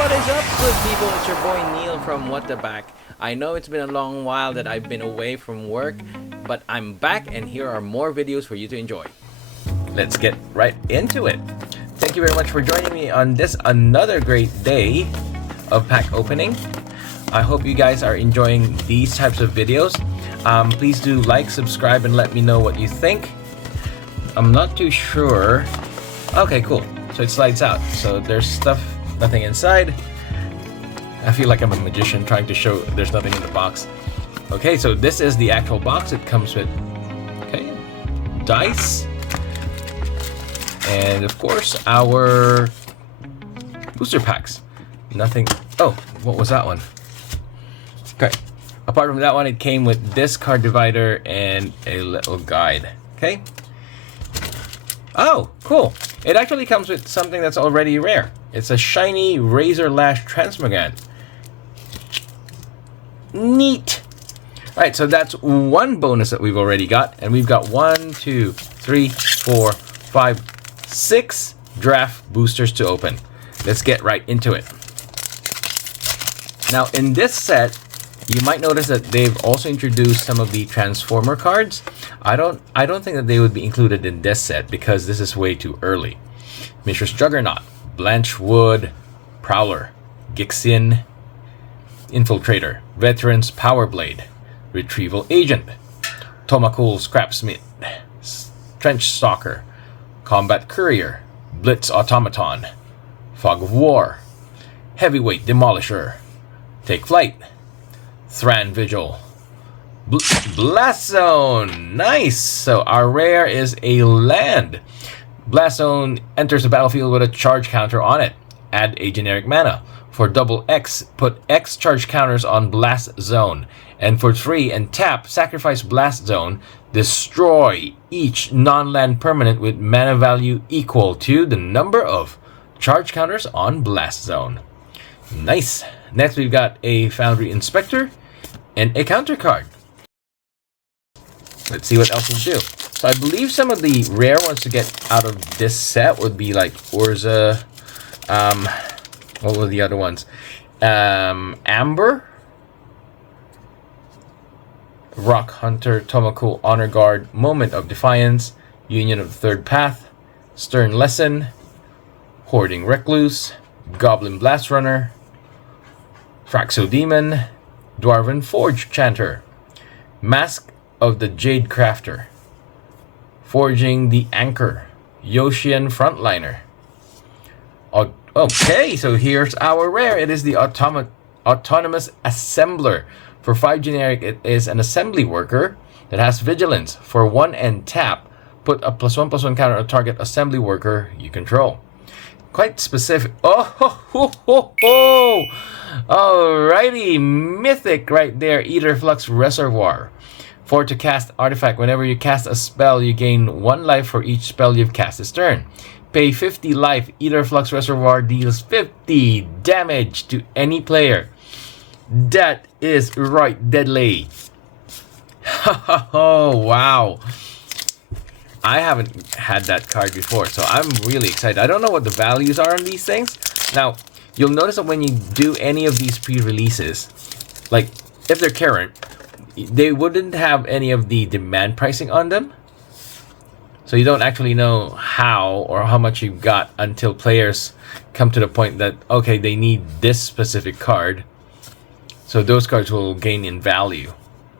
What is up, good people? It's your boy Neil from What the Back. I know it's been a long while that I've been away from work, but I'm back and here are more videos for you to enjoy. Let's get right into it. Thank you very much for joining me on this another great day of pack opening. I hope you guys are enjoying these types of videos. Please do like, subscribe, and let me know what you think. I'm not too sure. Okay, cool. So it slides out. So there's stuff, nothing inside. I feel like I'm a magician trying to show there's nothing in the box. Okay, so this is the actual box. It comes with, okay, dice. And of course, our booster packs. Nothing. Oh, what was that one? Okay. Apart from that one, it came with this card divider and a little guide. Okay. Oh, cool. It actually comes with something that's already rare. It's a shiny Razor Lash Transmogant. Neat. Alright, so that's one bonus that we've already got. And we've got 1, 2, 3, 4, 5, 6 draft boosters to open. Let's get right into it. Now, in this set, you might notice that they've also introduced some of the Transformer cards. I don't think that they would be included in this set because this is way too early. Mishra's Juggernaut, Blanchwood, Prowler, Gixin, Infiltrator, Veteran's Power Blade, Retrieval Agent, Tomacool Scrapsmith, Trench Stalker, Combat Courier, Blitz Automaton, Fog of War, Heavyweight Demolisher, Take Flight, Thran Vigil, Blast Zone. Nice. So our rare is a land. Blast Zone enters the battlefield with a charge counter on it. Add a generic mana. For double X, put X charge counters on Blast Zone. And for 3 and tap, sacrifice Blast Zone. Destroy each non-land permanent with mana value equal to the number of charge counters on Blast Zone. Nice. Next we've got a Foundry Inspector and a counter card. Let's see what else we'll do. So I believe some of the rare ones to get out of this set would be like Urza. What were the other ones? Amber, Rock Hunter, Tomacool, Honor Guard, Moment of Defiance, Union of the Third Path, Stern Lesson, Hoarding Recluse, Goblin Blast Runner, Fraxodemon, Dwarven Forge Chanter, Mask of the Jade Crafter, Forging the Anchor, Yoshian Frontliner. Okay, so here's our rare. It is the Autonomous Assembler. For 5 generic, it is an assembly worker that has vigilance. For 1 and tap, put a +1/+1 counter on target assembly worker you control. Quite specific. Oh, ho, ho, ho, ho. Alrighty, mythic right there. Ether Flux Reservoir. For to cast artifact, whenever you cast a spell, you gain 1 life for each spell you've cast this turn. Pay 50 life. Ether Flux Reservoir deals 50 damage to any player. That is right deadly. Oh, wow. I haven't had that card before, so I'm really excited. I don't know what the values are on these things. Now, you'll notice that when you do any of these pre-releases, like if they're current, they wouldn't have any of the demand pricing on them. So you don't actually know how or how much you got until players come to the point that, okay, they need this specific card. So those cards will gain in value,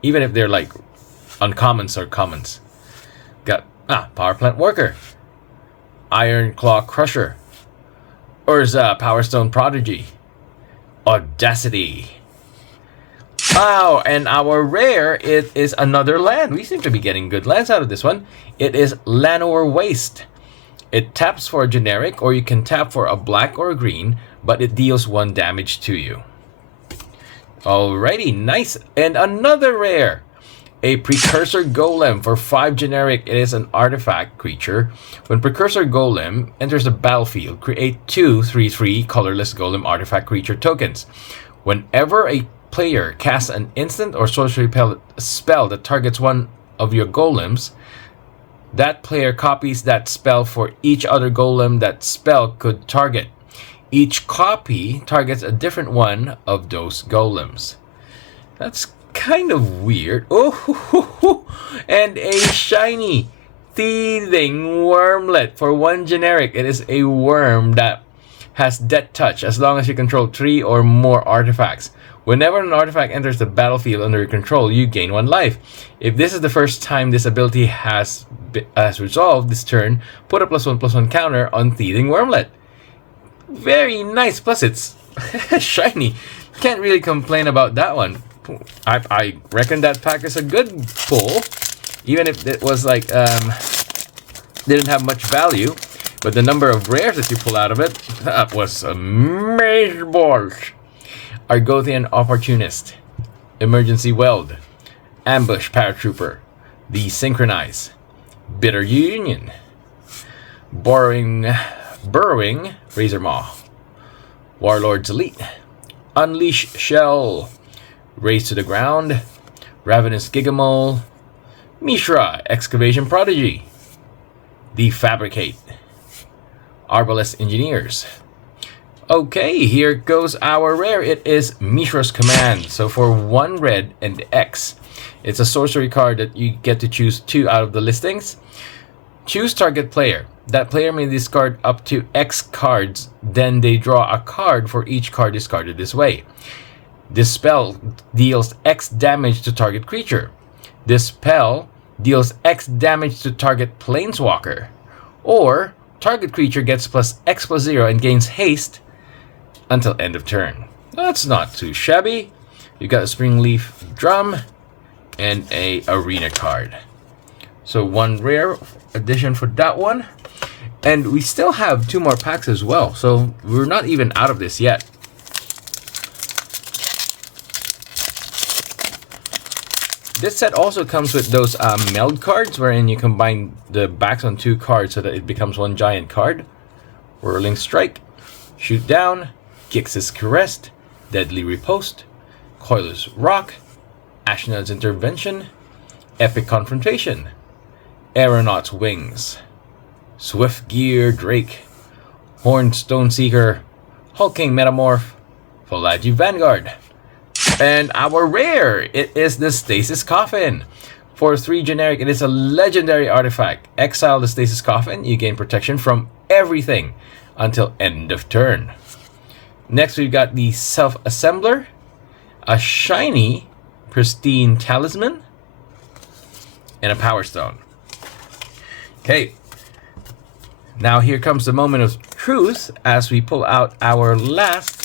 even if they're like uncommons or commons. Got Power Plant Worker, Iron Claw Crusher, Urza Power Stone Prodigy, Audacity. Wow, and our rare, it is another land. We seem to be getting good lands out of this one. It is Llanowar Waste. It taps for a generic, or you can tap for a black or a green, but it deals 1 damage to you. Alrighty, nice. And another rare. A Precursor Golem. For 5 generic, it is an artifact creature. When Precursor Golem enters the battlefield, create 2 3/3 colorless Golem artifact creature tokens. Whenever a player casts an instant or sorcery spell that targets one of your golems, that player copies that spell for each other golem that spell could target. Each copy targets a different one of those golems. That's kind of weird. Oh, and a shiny teething wormlet for one generic. It is a worm that has Death Touch as long as you control 3 or more artifacts. Whenever an artifact enters the battlefield under your control, you gain 1 life. If this is the first time this ability has resolved this turn, put a +1/+1 counter on Teething Wormlet. Very nice. Plus it's shiny. Can't really complain about that one. I reckon that pack is a good pull, even if it was like didn't have much value, but the number of rares that you pull out of it, that was amazing. Argothian Opportunist, Emergency Weld, Ambush Paratrooper, Desynchronize, Bitter Union, Burrowing Razor Maw, Warlord's Elite, Unleash Shell, Raise to the Ground, Ravenous Gigamole, Mishra Excavation Prodigy, Defabricate, Arbalest Engineers. Okay, here goes our rare. It is Mishra's Command. So for 1 red and X, it's a sorcery card that you get to choose 2 out of the listings. Choose target player. That player may discard up to X cards, then they draw a card for each card discarded this way. This spell deals X damage to target creature. This spell deals X damage to target planeswalker. Or target creature gets +X+0 and gains haste until end of turn. That's not too shabby. You got a Springleaf Drum and a Arena card. So 1 rare addition for that one. And we still have 2 more packs as well. So we're not even out of this yet. This set also comes with those meld cards, wherein you combine the backs on 2 cards so that it becomes 1 giant card. Whirling Strike, Shoot Down, Gix's Caress, Deadly Riposte, Coiler's Rock, Ashnod's Intervention, Epic Confrontation, Aeronaut's Wings, Swift Gear Drake, Horned Stoneseeker, Hulking Metamorph, Falaji Vanguard. And our rare, it is the Stasis Coffin. For 3 generic, it is a legendary artifact. Exile the Stasis Coffin, you gain protection from everything until end of turn. Next, we've got the Self-Assembler, a shiny, pristine talisman, and a Power Stone. Okay, now here comes the moment of truth as we pull out our last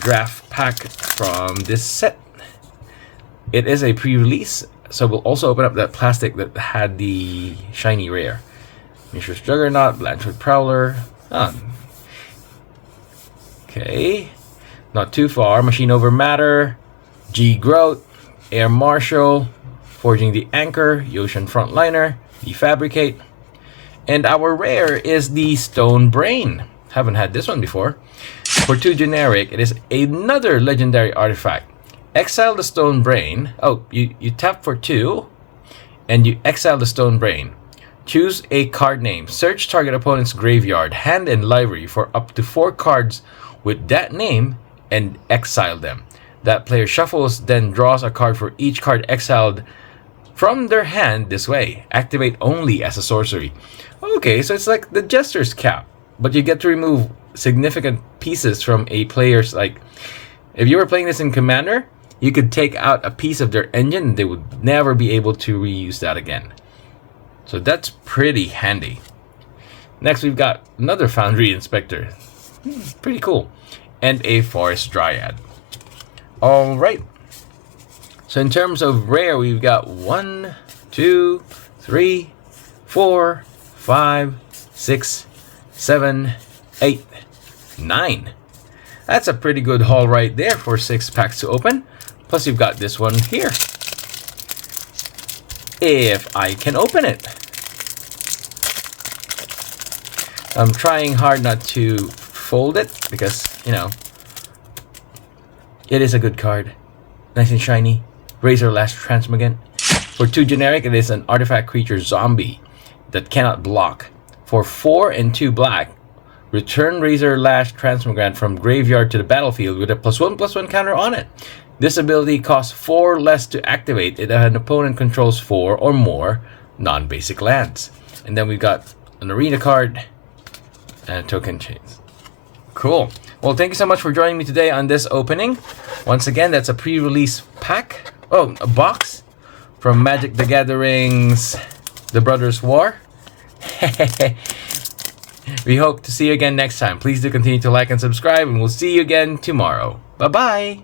draft pack from this set. It is a pre-release, so we'll also open up that plastic that had the shiny rare. Mishra's Juggernaut, Blanchwood Prowler. Okay, not too far. Machine Over Matter, G Growth, Air Marshal, Forging the Anchor, Yoshan Frontliner, Defabricate. And our rare is the Stone Brain. Haven't had this one before. For 2 generic, it is another legendary artifact. Exile the Stone Brain. Oh, you tap for 2, and you exile the Stone Brain. Choose a card name. Search target opponent's graveyard, hand, and library for up to 4 cards with that name and exile them. That player shuffles, then draws a card for each card exiled from their hand this way. Activate only as a sorcery. Okay, so it's like the Jester's Cap, but you get to remove significant pieces from a player's, like, if you were playing this in Commander, you could take out a piece of their engine and they would never be able to reuse that again. So that's pretty handy. Next, we've got another Foundry Inspector. Pretty cool. And a Forest Dryad. Alright. So in terms of rare, we've got 1, 2, 3, 4, 5, 6, 7, 8, 9. That's a pretty good haul right there for 6 packs to open. Plus you've got this one here. If I can open it. I'm trying hard not to fold it because, you know, it is a good card. Nice and shiny. Razor Last Transmogant. For 2 generic, it is an artifact creature zombie that cannot block. For 4 and 2 black, return Razor Lash Transmogrant from graveyard to the battlefield with a +1/+1 counter on it. This ability costs 4 less to activate if an opponent controls 4 or more non-basic lands. And then we've got an arena card and a token chains. Cool. Well, thank you so much for joining me today on this opening. Once again, that's a pre-release pack. Oh, a box from Magic the Gathering's The Brothers War. We hope to see you again next time. Please do continue to like and subscribe, and we'll see you again tomorrow. Bye-bye.